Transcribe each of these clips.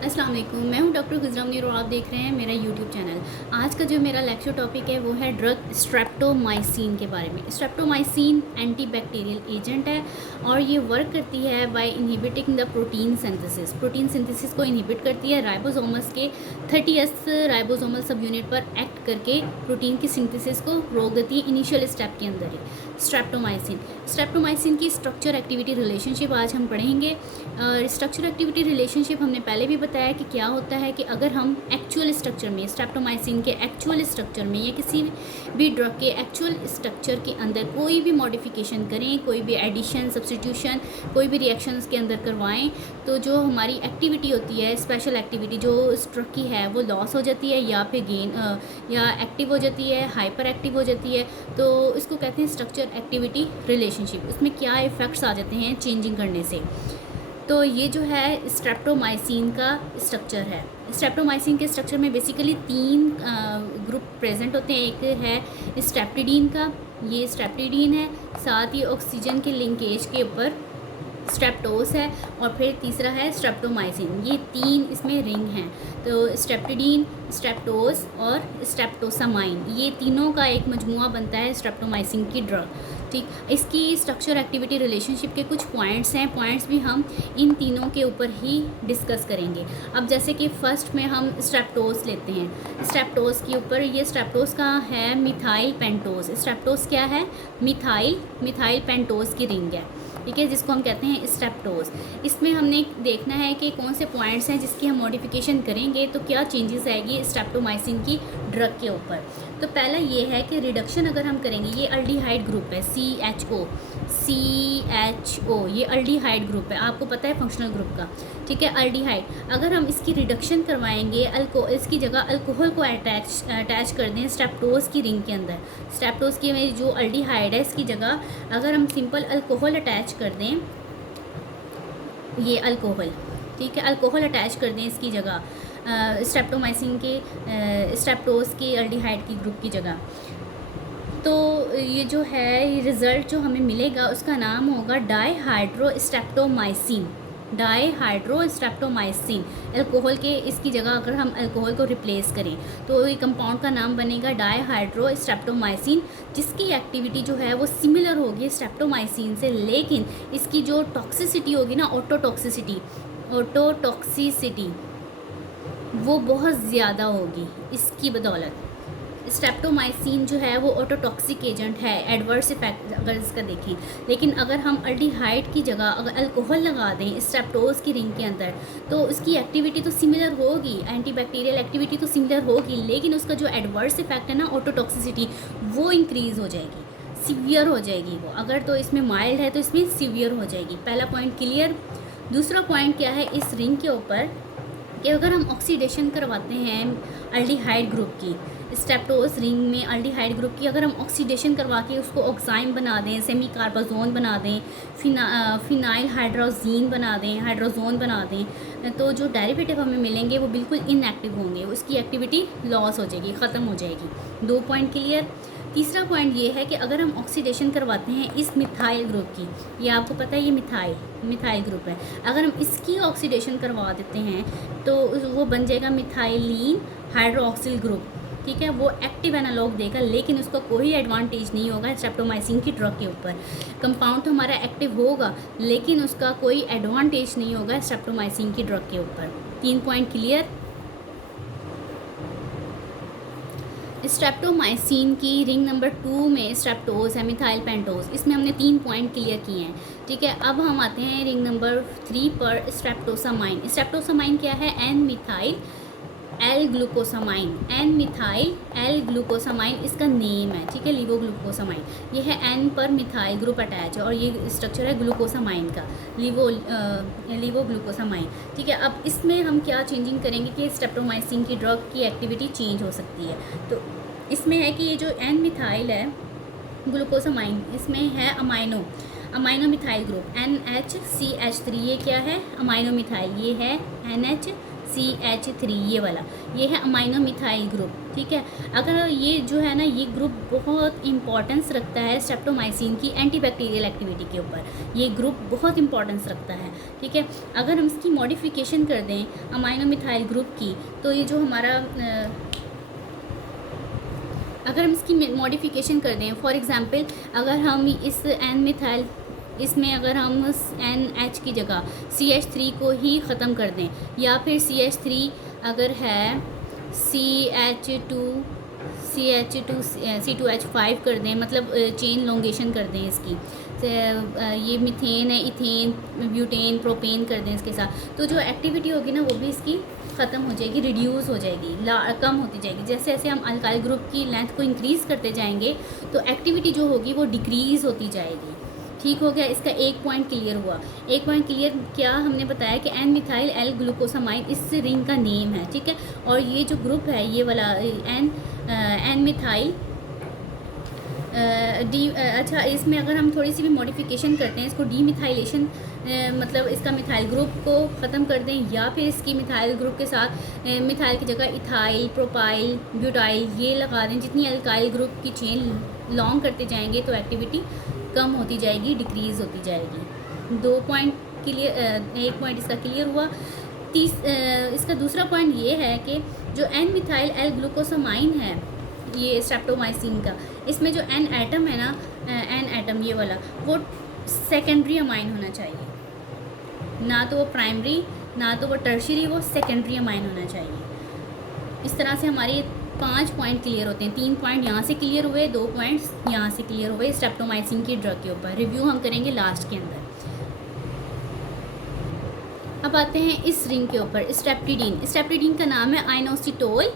अस्सलाम वालेकुम, मैं हूं डॉक्टर गुजरा मुनीर और आप देख रहे हैं मेरा यूट्यूब चैनल। आज का जो मेरा लेक्चर टॉपिक है वो है ड्रग स्ट्रेप्टोमाइसिन के बारे में। स्ट्रेप्टोमाइसिन एंटीबैक्टीरियल एजेंट है और ये वर्क करती है by inhibiting the protein synthesis. Protein synthesis को इनहिबिट करती है राइबोसोमस के 30th राइबोसोमल सब यूनिट पर एक्ट करके प्रोटीन की सिंथेसिस को रोक देती है इनिशियल स्टेप के अंदर ही। स्ट्रेप्टोमाइसिन की स्ट्रक्चर एक्टिविटी रिलेशनशिप आज हम पढ़ेंगे। स्ट्रक्चर एक्टिविटी रिलेशनशिप हमने पहले भी बताया कि क्या होता है कि अगर हम एक्चुअल स्ट्रक्चर में स्ट्रेप्टोमाइसिन के एक्चुअल स्ट्रक्चर में या किसी भी ड्रग के एक्चुअल स्ट्रक्चर के अंदर कोई भी मॉडिफिकेशन करें, कोई भी एडिशन सब्स्टिट्यूशन कोई भी रिएक्शन उसके अंदर करवाएं, तो जो हमारी एक्टिविटी होती है, स्पेशल एक्टिविटी जो उस ड्रग की है वो लॉस हो जाती है या फिर गेन या एक्टिव हो जाती है, हाइपर एक्टिव हो जाती है। तो इसको कहते हैं स्ट्रक्चर एक्टिविटी रिलेशनशिप। उसमें क्या इफ़ेक्ट्स आ जाते हैं चेंजिंग करने से। तो ये जो है स्ट्रेप्टोमाइसिन का स्ट्रक्चर है। स्ट्रेप्टोमाइसिन के स्ट्रक्चर में बेसिकली 3 ग्रुप प्रेजेंट होते हैं। एक है स्ट्रेप्टिडीन का, ये स्ट्रेप्टिडीन है, साथ ही ऑक्सीजन के लिंकेज के ऊपर स्ट्रेप्टोस है, और फिर तीसरा है स्ट्रेप्टोमाइसिन। ये 3 इसमें रिंग हैं। तो स्ट्रेप्टिडीन, स्ट्रेप्टोस और स्ट्रेप्टोसामाइन, ये तीनों का एक मजमुआ बनता है स्ट्रेप्टोमाइसिन की ड्रग। ठीक, इसकी स्ट्रक्चर एक्टिविटी रिलेशनशिप के कुछ पॉइंट्स हैं, पॉइंट्स भी हम इन तीनों के ऊपर ही डिस्कस करेंगे। अब जैसे कि फ़र्स्ट में हम स्ट्रेप्टोस लेते हैं। स्ट्रेप्टोस के ऊपर ये स्ट्रेप्टोस का है मिथाइल पेंटोस। स्ट्रेप्टोस क्या है? मिथाइल पेंटोस की रिंग है, ठीक है, जिसको हम कहते हैं स्ट्रेप्टोस। इसमें हमने देखना है कि कौन से पॉइंट्स हैं जिसकी हम मॉडिफिकेशन करेंगे तो क्या चेंजेस आएगी स्ट्रेप्टोमाइसिन की ड्रग के ऊपर। तो पहला ये है कि रिडक्शन अगर हम करेंगे, ये अल्डिहाइड ग्रुप है CHO, ये अल्डिहाइड ग्रुप है, आपको पता है फंक्शनल ग्रुप का, ठीक है, अल्डिहाइड। अगर हम इसकी रिडक्शन करवाएंगे, इसकी जगह अल्कोहल को अटैच कर दें स्ट्रेप्टोस की रिंग के अंदर, स्ट्रेप्टोस की में जो अल्डिहाइड है इसकी जगह अगर हम सिंपल अल्कोहल अटैच कर दें, ये अल्कोहल, ठीक है, अल्कोहल अटैच कर दें इसकी जगह स्ट्रेप्टोमाइसिन के स्ट्रेप्टोस के अल्डिहाइड की ग्रुप की जगह, तो ये जो है रिज़ल्ट जो हमें मिलेगा उसका नाम होगा डाईहाइड्रोस्ट्रेप्टोमाइसिन। अल्कोहल के इसकी जगह अगर हम अल्कोहल को रिप्लेस करें तो ये कंपाउंड का नाम बनेगा डाईहाइड्रोस्ट्रेप्टोमाइसिन, जिसकी एक्टिविटी जो है वो सिमिलर होगी स्ट्रेप्टोमाइसिन से, लेकिन इसकी जो टॉक्सिसिटी होगी ना, ओटोटॉक्सिसिटी वो बहुत ज़्यादा होगी। इसकी बदौलत स्ट्रेप्टोमाइसिन जो है वो ऑटोटॉक्सिक एजेंट है, एडवर्स इफेक्ट अगर इसका देखें। लेकिन अगर हम अल्डिहाइड की जगह अगर अल्कोहल लगा दें स्ट्रेप्टोस की रिंग के अंदर तो उसकी एक्टिविटी तो सिमिलर होगी, एंटीबैक्टीरियल एक्टिविटी तो सिमिलर होगी, लेकिन उसका जो एडवर्स इफेक्ट है ना, ऑटोटॉक्सिसिटी, वो इंक्रीज़ हो जाएगी, सीवियर हो जाएगी वो। अगर तो इसमें माइल्ड है तो इसमें सीवियर हो जाएगी। पहला पॉइंट क्लियर। दूसरा पॉइंट क्या है इस रिंग के ऊपर कि अगर हम ऑक्सीडेशन करवाते हैं अल्डिहाइड ग्रुप की, स्ट्रेप्टोस रिंग में अल्डिहाइड ग्रुप की अगर हम ऑक्सीडेशन करवा के उसको ऑक्साइम बना दें, सेमी कार्बाजोन बना दें, फिनाइल हाइड्रोजीन बना दें, हाइड्रोजोन बना दें, तो जो डेरिवेटिव हमें मिलेंगे वो बिल्कुल इनएक्टिव होंगे, उसकी एक्टिविटी लॉस हो जाएगी, ख़त्म हो जाएगी। 2 पॉइंट क्लियर। तीसरा पॉइंट ये है कि अगर हम ऑक्सीडेशन करवाते हैं इस मिथाइल ग्रुप की, ये आपको पता है ये मिथाइल ग्रुप है, अगर हम इसकी ऑक्सीडेशन करवा देते हैं तो वो बन जाएगा मिथाइलिन हाइड्रोक्सिल ग्रुप, ठीक है, वो एक्टिव एनालॉग देगा, लेकिन उसका कोई एडवांटेज नहीं होगा स्ट्रेप्टोमाइसिन की ड्रग के ऊपर। कंपाउंड तो हमारा एक्टिव होगा लेकिन उसका कोई एडवांटेज नहीं होगा स्ट्रेप्टोमाइसिन की ड्रग के ऊपर। 3 पॉइंट क्लियर। स्ट्रेप्टोमाइसिन की रिंग नंबर 2 में स्ट्रेप्टोस है, मिथाइल पेंटोस, इसमें हमने 3 पॉइंट क्लियर किए हैं, ठीक है। अब हम आते हैं रिंग नंबर 3 पर, स्ट्रेप्टोसामाइन। स्ट्रेप्टोसामाइन क्या है? एन मिथाइल एल ग्लूकोसामाइन इसका नेम है, ठीक है, लीवोग्लूकोसामाइन। ये है एन पर मिथाइल ग्रुप अटैच है और ये स्ट्रक्चर है ग्लूकोसामाइन का, लीवोग्लूकोसामाइन, ठीक है। अब इसमें हम क्या चेंजिंग करेंगे कि स्ट्रेप्टोमाइसिन की ड्रग की एक्टिविटी चेंज हो सकती है। तो इसमें है कि ये जो एन मिथाइल है ग्लूकोसामाइन, इसमें है अमाइनो मिथाइल ग्रुप NHCH3, ये क्या है? अमाइनो मिथाइल, ये है NHCH3। CH3 ये वाला, ये है अमाइनो मिथाइल ग्रुप, ठीक है। अगर ये जो है ना, ये ग्रुप बहुत इंपॉर्टेंस रखता है स्ट्रेप्टोमाइसिन की एंटीबैक्टीरियल एक्टिविटी के ऊपर, ये ग्रुप बहुत इंपॉर्टेंस रखता है, ठीक है। अगर हम इसकी मॉडिफिकेशन कर दें अमाइनो मिथाइल ग्रुप की, तो ये जो हमारा अगर हम इसकी मॉडिफिकेशन कर दें, फॉर एग्ज़ाम्पल अगर हम इस एन मिथाइल, इसमें अगर हम NH की जगह CH3 को ही ख़त्म कर दें, या फिर CH3 अगर है C2H5 कर दें, मतलब चेन लॉन्गेशन कर दें इसकी, ये मीथेन है, इथेन, ब्यूटेन, प्रोपेन कर दें इसके साथ, तो जो एक्टिविटी होगी ना वो भी इसकी ख़त्म हो जाएगी, रिड्यूस हो जाएगी, कम होती जाएगी। जैसे जैसे हम अल्काइल ग्रुप की लेंथ को इंक्रीज़ करते जाएंगे तो एक्टिविटी जो होगी वो डिक्रीज़ होती जाएगी, ठीक हो गया। इसका एक पॉइंट क्लियर हुआ। एक पॉइंट क्लियर क्या हमने बताया कि एन मिथाइल एल ग्लूकोसामाइन इस रिंग का नेम है, ठीक है। और ये जो ग्रुप है ये वाला एन मिथाइल अच्छा, इसमें अगर हम थोड़ी सी भी मॉडिफिकेशन करते हैं, इसको डीमिथाइलेशन मतलब इसका मिथाइल ग्रुप को ख़त्म कर दें, या फिर इसकी मिथाइल ग्रुप के साथ मिथाइल की जगह इथाइल, प्रोपाइल, ब्यूटाइल ये लगा दें, जितनी अल्काइल ग्रुप की चेन लॉन्ग करते जाएंगे तो एक्टिविटी कम होती जाएगी, डिक्रीज़ होती जाएगी। 2 पॉइंट क्लियर, एक पॉइंट इसका क्लियर हुआ। इसका दूसरा पॉइंट ये है कि जो एन मिथाइल एल ग्लूकोसामाइन है ये स्ट्रेप्टोमाइसिन का, इसमें जो एन एटम है ना, एन एटम ये वाला, वो सेकेंडरी अमाइन होना चाहिए, ना तो वो प्राइमरी ना तो वो टर्शियरी, वो सेकेंडरी अमाइन होना चाहिए। इस तरह से हमारे 5 पॉइंट क्लियर होते हैं। 3 पॉइंट यहाँ से क्लियर हुए, 2 पॉइंट्स यहाँ से क्लियर हुए स्ट्रेप्टोमाइसिन की ड्रग के ऊपर। रिव्यू हम करेंगे लास्ट के अंदर। अब आते हैं इस रिंग के ऊपर, स्ट्रेप्टिडीन। स्ट्रेप्टिडीन का नाम है आइनोसिटोल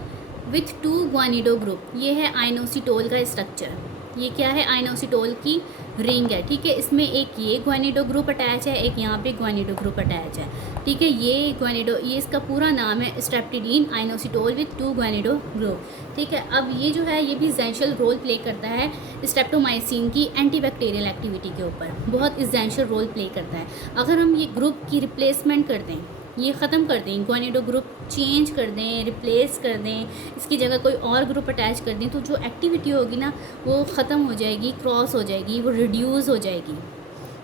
विथ 2 ग्वानिडो ग्रुप। ये है आइनोसिटोल का स्ट्रक्चर। ये क्या है? आइनोसिटोल की रिंग है, ठीक है। इसमें एक ये ग्वानिडो ग्रुप अटैच है, एक यहाँ पे ग्वानिडो ग्रुप अटैच है, ठीक है। ये ग्वानिडो, ये इसका पूरा नाम है स्ट्रेप्टिडीन आइनोसिटोल विथ 2 ग्वानिडो ग्रुप, ठीक है। अब ये जो है ये भी इसेंशियल रोल प्ले करता है स्ट्रेप्टोमाइसिन की एंटीबैक्टीरियल एक्टिविटी के ऊपर, बहुत इसेंशियल रोल प्ले करता है। अगर हम ये ग्रुप की रिप्लेसमेंट कर दें, ये ख़त्म कर दें, ग्वानिडो ग्रुप चेंज कर दें, रिप्लेस कर दें, इसकी जगह कोई और ग्रुप अटैच कर दें, तो जो एक्टिविटी होगी ना वो ख़त्म हो जाएगी, क्रॉस हो जाएगी, वो रिड्यूस हो जाएगी,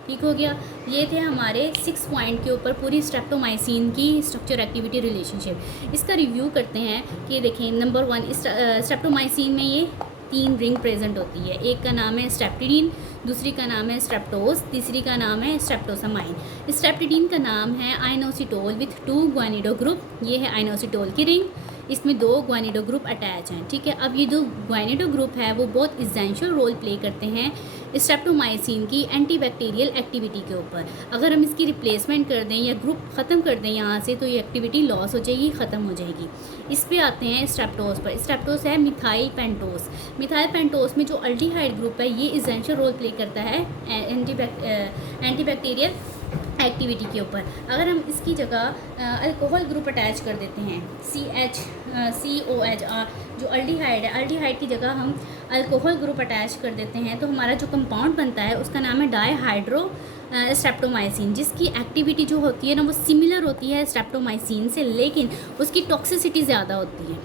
ठीक हो गया। ये थे हमारे 6 पॉइंट के ऊपर पूरी स्ट्रेप्टोमाइसिन की स्ट्रक्चर एक्टिविटी रिलेशनशिप। इसका रिव्यू करते हैं कि देखें, नंबर 1 स्ट्रेप्टोमाइसिन में ये 3 रिंग प्रेजेंट होती है। एक का नाम है स्ट्रेप्टिडीन, दूसरी का नाम है स्ट्रेप्टोस, तीसरी का नाम है स्ट्रेप्टोसामाइन। स्ट्रेप्टिडीन का नाम है आइनोसिटोल विथ 2 ग्वानिडो ग्रुप। ये है आइनोसिटोल की रिंग, इसमें 2 ग्वानिडो ग्रुप अटैच हैं, ठीक है। अब ये जो ग्वानिडो ग्रुप है वो बहुत इसेंशियल रोल प्ले करते हैं स्ट्रेप्टोमाइसिन की एंटीबैक्टीरियल एक्टिविटी के ऊपर। अगर हम इसकी रिप्लेसमेंट कर दें या ग्रुप ख़त्म कर दें यहाँ से, तो ये एक्टिविटी लॉस हो जाएगी, ख़त्म हो जाएगी। इस पे आते हैं स्ट्रेप्टोस पर। स्ट्रेप्टोस है मिथाइल पेंटोस। मिथाइल पेंटोस में जो अल्डिहाइड ग्रुप है ये इसेंशियल रोल प्ले करता है एंटीबैक्टीरियल एक्टिविटी के ऊपर। अगर हम इसकी जगह अल्कोहल ग्रुप अटैच कर देते हैं, COH, जो अल्डिहाइड है, अल्डिहाइड की जगह हम अल्कोहल ग्रुप अटैच कर देते हैं, तो हमारा जो कंपाउंड बनता है उसका नाम है डाईहाइड्रो स्ट्रेप्टोमाइसिन, जिसकी एक्टिविटी जो होती है ना वो सिमिलर होती है स्ट्रेप्टोमाइसिन से, लेकिन उसकी टॉक्सिसिटी ज़्यादा होती है,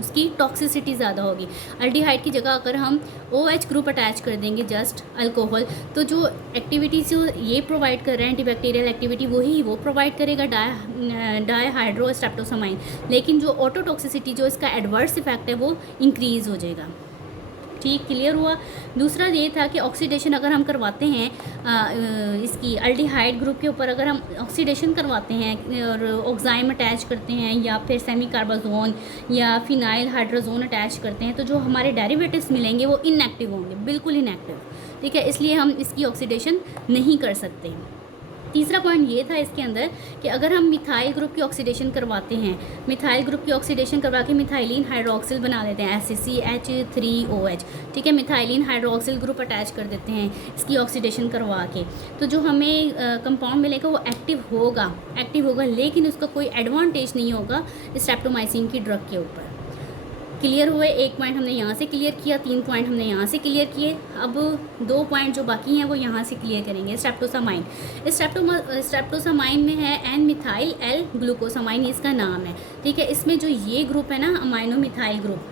उसकी टॉक्सिसिटी ज़्यादा होगी। अल्डिहाइड की जगह अगर हम OH ग्रुप अटैच कर देंगे, जस्ट अल्कोहल, तो जो एक्टिविटी जो ये प्रोवाइड कर रहे हैं एंटीबैक्टीरियल एक्टिविटी, वही वो प्रोवाइड करेगा डाईहाइड्रो स्ट्रेप्टोसामाइन, लेकिन जो ऑटोटॉक्सिसिटी, जो इसका एडवर्स इफेक्ट है, वो इंक्रीज़ हो जाएगा, ठीक। क्लियर हुआ। दूसरा ये था कि ऑक्सीडेशन अगर हम करवाते हैं इसकी अल्डिहाइड ग्रुप के ऊपर, अगर हम ऑक्सीडेशन करवाते हैं और ऑक्साइम अटैच करते हैं या फिर सेमी कार्बाजोन या फिनाइल हाइड्रोजोन अटैच करते हैं, तो जो हमारे डेरिवेटिव्स मिलेंगे वो इनएक्टिव होंगे, बिल्कुल इनएक्टिव, ठीक है। इसलिए हम इसकी ऑक्सीडेशन नहीं कर सकते। तीसरा पॉइंट ये था इसके अंदर कि अगर हम मिथाइल ग्रुप की ऑक्सीडेशन करवाते हैं, मिथाइल ग्रुप की ऑक्सीडेशन करवा के मिथाइलिन हाइड्रोक्सिल बना देते हैं, SCH3OH, ठीक है। मिथाइलिन हाइड्रोक्सिल ग्रुप अटैच कर देते हैं इसकी ऑक्सीडेशन करवा के, तो जो हमें कंपाउंड मिलेगा वो एक्टिव होगा, लेकिन उसका कोई एडवांटेज नहीं होगा स्ट्रेप्टोमाइसिन की ड्रग के ऊपर, क्लियर हुए। एक पॉइंट हमने यहाँ से क्लियर किया, 3 पॉइंट हमने यहाँ से क्लियर किए। अब 2 पॉइंट जो बाकी हैं वो यहाँ से क्लियर करेंगे। स्ट्रेप्टोसामाइन, स्ट्रेप्टोसामाइन में है एन मिथाइल एल ग्लूकोसामाइन, इसका नाम है, ठीक है। इसमें जो ये ग्रुप है ना, अमाइनो मिथाइल ग्रुप,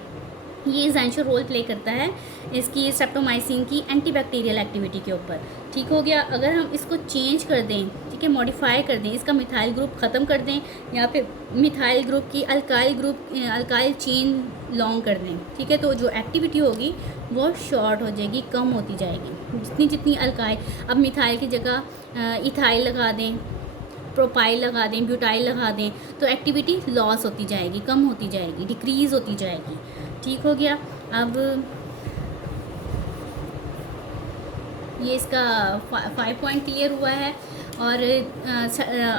ये एसेंशियल रोल प्ले करता है इसकी स्ट्रेप्टोमाइसिन की एंटीबैक्टीरियल एक्टिविटी के ऊपर, ठीक हो गया। अगर हम इसको चेंज कर दें, ठीक है, मॉडिफाई कर दें, इसका मिथाइल ग्रुप ख़त्म कर दें, यहाँ पे मिथाइल ग्रुप की अल्काइल चेन लॉन्ग कर दें, ठीक है, तो जो एक्टिविटी होगी वो शॉर्ट हो जाएगी, कम होती जाएगी। जितनी अल्काइल, अब मिथाइल की जगह इथाइल लगा दें, प्रोपाइल लगा दें, ब्यूटाइल लगा दें, तो एक्टिविटी लॉस होती जाएगी, कम होती जाएगी, डिक्रीज़ होती जाएगी, ठीक हो गया। अब ये इसका 5 पॉइंट क्लियर हुआ है। और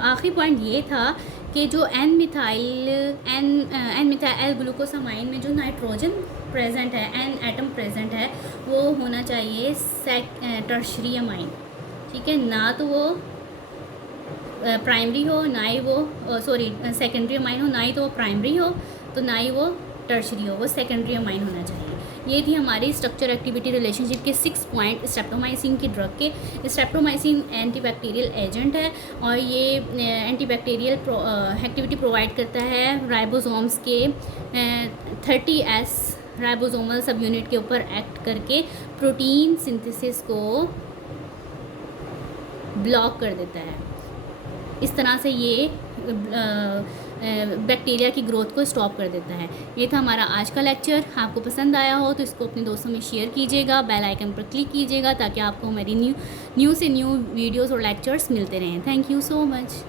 आखिरी पॉइंट ये था कि जो एन मिथाइल एल ग्लूकोसामाइन में जो नाइट्रोजन प्रेजेंट है, एन एटम प्रेजेंट है, वो होना चाहिए टर्शरी अमाइन, ठीक है, ना तो वो प्राइमरी हो, ना ही वो सेकेंडरी अमाइन हो, ना ही तो वो प्राइमरी हो, तो ना ही वो टर्शरी हो, वो सेकेंडरी अमाइन होना चाहिए। ये थी हमारी स्ट्रक्चर एक्टिविटी रिलेशनशिप के 6 पॉइंट स्ट्रेप्टोमाइसिन की ड्रग के। स्ट्रेप्टोमाइसिन एंटीबैक्टीरियल एजेंट है और ये एंटीबैक्टीरियल एक्टिविटी प्रोवाइड करता है राइबोसोम्स के 30S राइबोसोमल सब यूनिट के ऊपर एक्ट करके प्रोटीन सिंथेसिस को ब्लॉक कर देता है। इस तरह से ये बैक्टीरिया की ग्रोथ को स्टॉप कर देता है। ये था हमारा आज का लेक्चर। आपको पसंद आया हो तो इसको अपने दोस्तों में शेयर कीजिएगा, बेल आइकन पर क्लिक कीजिएगा ताकि आपको हमारी न्यू से न्यू वीडियोस और लेक्चर्स मिलते रहें। Thank you so much.